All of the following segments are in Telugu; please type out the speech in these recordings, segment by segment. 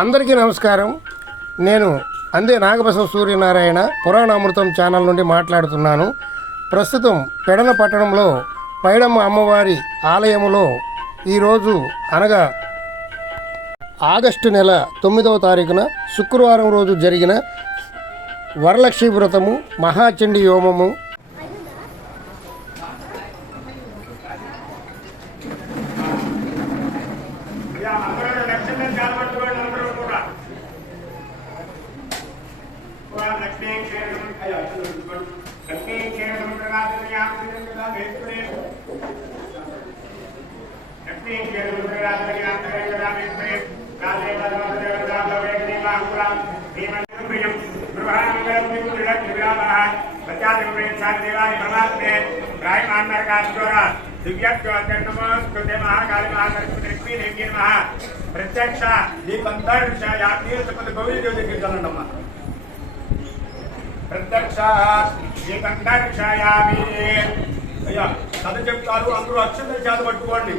అందరికీ నమస్కారం. నేను అందే నాగబసవ సూర్యనారాయణ పురాణామృతం ఛానల్ నుండి మాట్లాడుతున్నాను. ప్రస్తుతం పెడన పట్టణంలో పైడమ్మ అమ్మవారి ఆలయములో ఈరోజు అనగా ఆగస్టు నెల 9వ తారీఖున శుక్రవారం రోజు జరిగిన వరలక్ష్మీ వ్రతము, మహాచండీ హోమము, ప్రత్యక్ష ప్రత్యక్ష దీపంతరిక్షయామి. అయ్యా కథ చెప్తారు, అందరూ అక్షంతలు చేత పట్టుకోండి.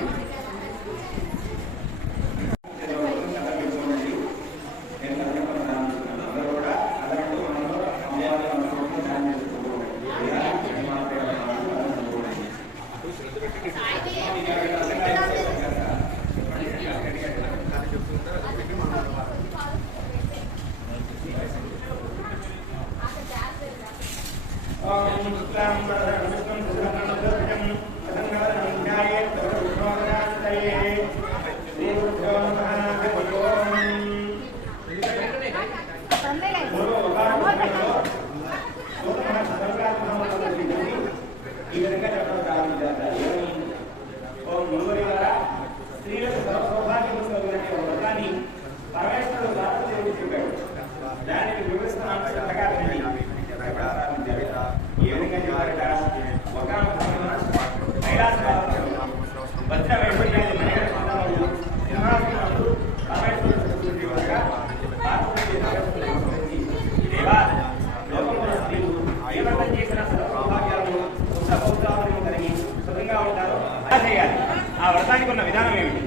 ఆ వ్రతానికి ఉన్న విధానం ఏమిటి?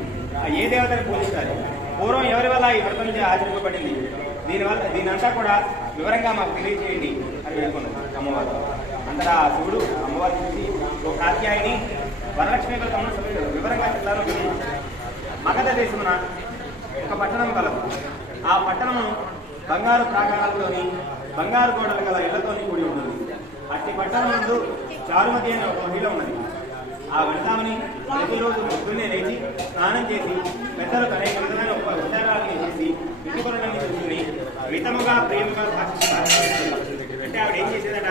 ఏ దేవతని పూజిస్తారు? పూర్వం ఎవరి వల్ల ఈ వ్రతం ఆచరింపబడింది? దీనంతా కూడా వివరంగా మాకు తెలియజేయండి అని వేడుకున్నాం అమ్మవారు. అంతటా శివుడు అమ్మవారు చూసి ఒక కాత్యాయని వరలక్ష్మి వ్రతం వివరంగా చెప్తారో మగధ దేశమున ఒక పట్టణం కలదు. ఆ పట్టణం బంగారు ప్రాకారాలతోని బంగారు గోడలు గల ఇళ్లతోని కూడి ఉంటుంది. అట్టి పట్టణం నందు చారుమతి అనే ఒక మహిళ ఉన్నది. ఆ వనితామని ప్రతిరోజు పొద్దున్నే లేచి స్నానం చేసి పెద్దలకు అనేక విధమైన ఉపచారాలను చేసి ఇంటి పనులన్నీ చూసుకుని మితముగా ప్రేమగా భాషిస్తారు. అంటే ఆవిడ ఏం చేసేదట,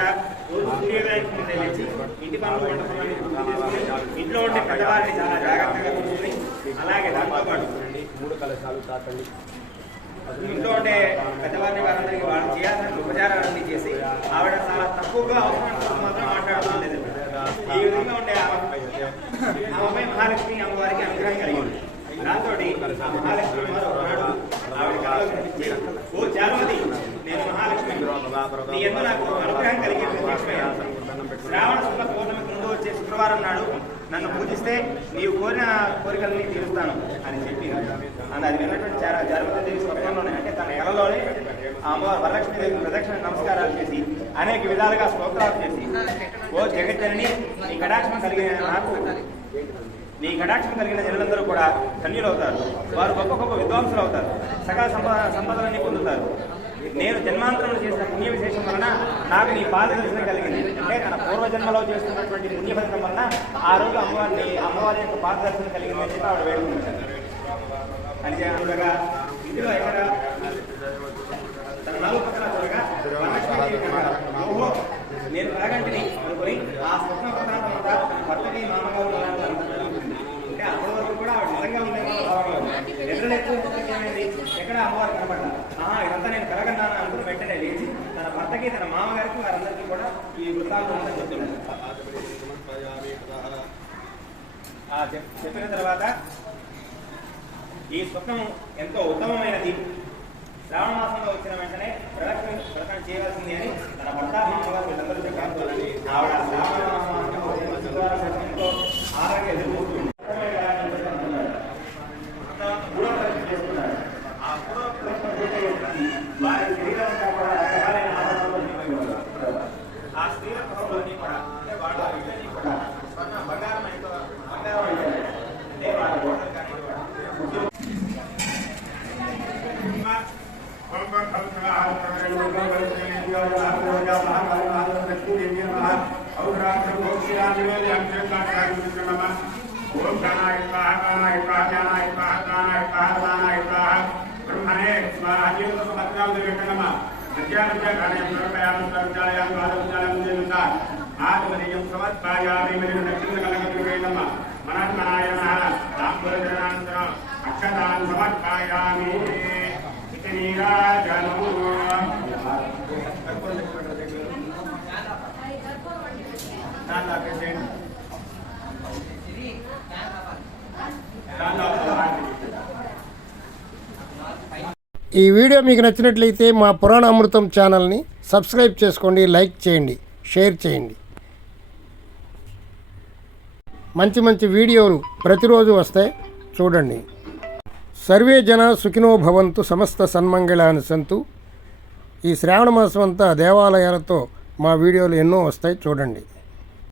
రోజు సూర్యోదయానికి ముందే లేచి ఇంటి పనులు వంట పనులు చేసుకుని ఇంట్లో ఉండే పెద్దవారిని చాలా జాగ్రత్తగా చూసుకుని, అలాగే దాంతో పాటు 3 కలశాలు తాకండి ఇంట్లో ఉండే పెద్దవారిని వారందరికీ వాళ్ళు చేయాల్సిన ఉపచారాలన్నీ చేసి ఆవిడ చాలా తక్కువగా అవసరం మాత్రం మాట్లాడుతుంది. ఈ విధంగా ఉండే ఆమె మహాలక్ష్మి అమ్మవారికి అనుగ్రహం కలిగింది. దాంతో మహాలక్ష్మి అమ్మవారు ఆవిడ ఓ చారుమతి, నేను మహాలక్ష్మి, నీ ఎందు నాకు అనుగ్రహం కలిగి శ్రావణ శుక్ల పౌర్ణమికి ముందు వచ్చే శుక్రవారం నాడు నన్ను పూజిస్తే నీవు కోరిన కోరికలని తీరుస్తాను అని చెప్పి అది విన్నటువంటి చారుమతి దేవి స్వప్నంలోనే, అంటే తన ఎలలోనే అమ్మవారు వరలక్ష్మీదేవి ప్రదక్షిణ నమస్కారాలు చేసి అనేక విధాలుగా స్తోత్రాలు చేసి, ఓ జగజ్జనని, నీ కటాక్షం కలిగిన నాకు, నీ కటాక్షం కలిగిన జనులందరూ కూడా ధన్యులవుతారు. వారు గొప్ప గొప్ప విద్వాంసులు అవుతారు, సకల సంపదలన్నీ పొందుతారు. నేను జన్మాంతరంలో చేసిన పుణ్య విశేషం వలన నాకు నీ పాద దర్శనం కలిగింది. అంటే తన పూర్వజన్మలో చేస్తున్నటువంటి పుణ్య ఫలితం వలన ఆ రోజు అమ్మవారి యొక్క పాద దర్శనం కలిగింది అని చెప్పి ఆవిడ వేడుకుంటారు. అని అనగా ఇందులో ఎక్కడ తన నలుగు పక్కన చూడగా ఓహో నేను కలగంటిని అనుకుని ఆ స్వప్న పత్రాంతా భర్తకి మామగా ఉండాలని, అంటే అప్పటి వరకు కూడా ఆవిడ నిజంగా ఉండేది. ఎక్కడ అమ్మవారు కనపడ్డా ఇదంతా నేను కలగన్నాను అనుకుని వెంటనే లేచి తన భర్తకి తన మామగారికి వారందరికీ కూడా ఈ వృత్తాంతం చెప్తున్నాను. చెప్పిన తర్వాత ఈ స్వప్నం ఎంతో ఉత్తమమైనది, శ్రావణ మాసంలో వచ్చిన వెంటనే ప్రదక్షిణ చేయవలసింది అని తన భర్త మామగారు వీళ్ళందరూ చెప్పారు. ఆవిడ శ్రావణ మాసంలో ఆరోగ్య ఎదుర్కొంటుంది. మూడో ప్రదక్షిణ చేసుకున్నారు. ఆ మూడో వారి శరీరం అంతా కూడా రకరకాలైన ఆభరణాలతో నిండిపోయి ఆ స్త్రీల పొరలోని కూడా అంటే వాళ్ళ ఇళ్ళని కూడా స్వర్ణ బంగారం అంటే వాళ్ళ గోడలు కానీ ఓం గణాయ స్వాహ గణాయ స్వాహ గణాయ స్వాహ గణాయ స్వాహ గణాయ స్వాహ బ్రహ్మణే స్వాహ జీవన సమత్రాలు జగన్నమ విద్యావిద్య గణేశ స్వరూపయామి స్వరూపాయామి వాదవిద్యాయామి దేవత ఆదిమనియం సమత్పాయామి మరియు దక్షిణ కలగతువేనమ మనన్మనాయ నమః రాంబురజనానంతరం అక్షతాన్ సమర్పయామి ఇతి నీరాజనో ఈ వీడియో మీకు నచ్చినట్లయితే మా పురాణ అమృతం ఛానల్ని సబ్స్క్రైబ్ చేసుకోండి, లైక్ చేయండి, షేర్ చేయండి. మంచి మంచి వీడియోలు ప్రతిరోజు వస్తాయి, చూడండి. సర్వే జన సుఖినో భవంతు, సమస్త సన్మంగళాని సంతు. ఈ శ్రావణ మాసం అంతా దేవాలయాలతో మా వీడియోలు ఎన్నో వస్తాయి, చూడండి.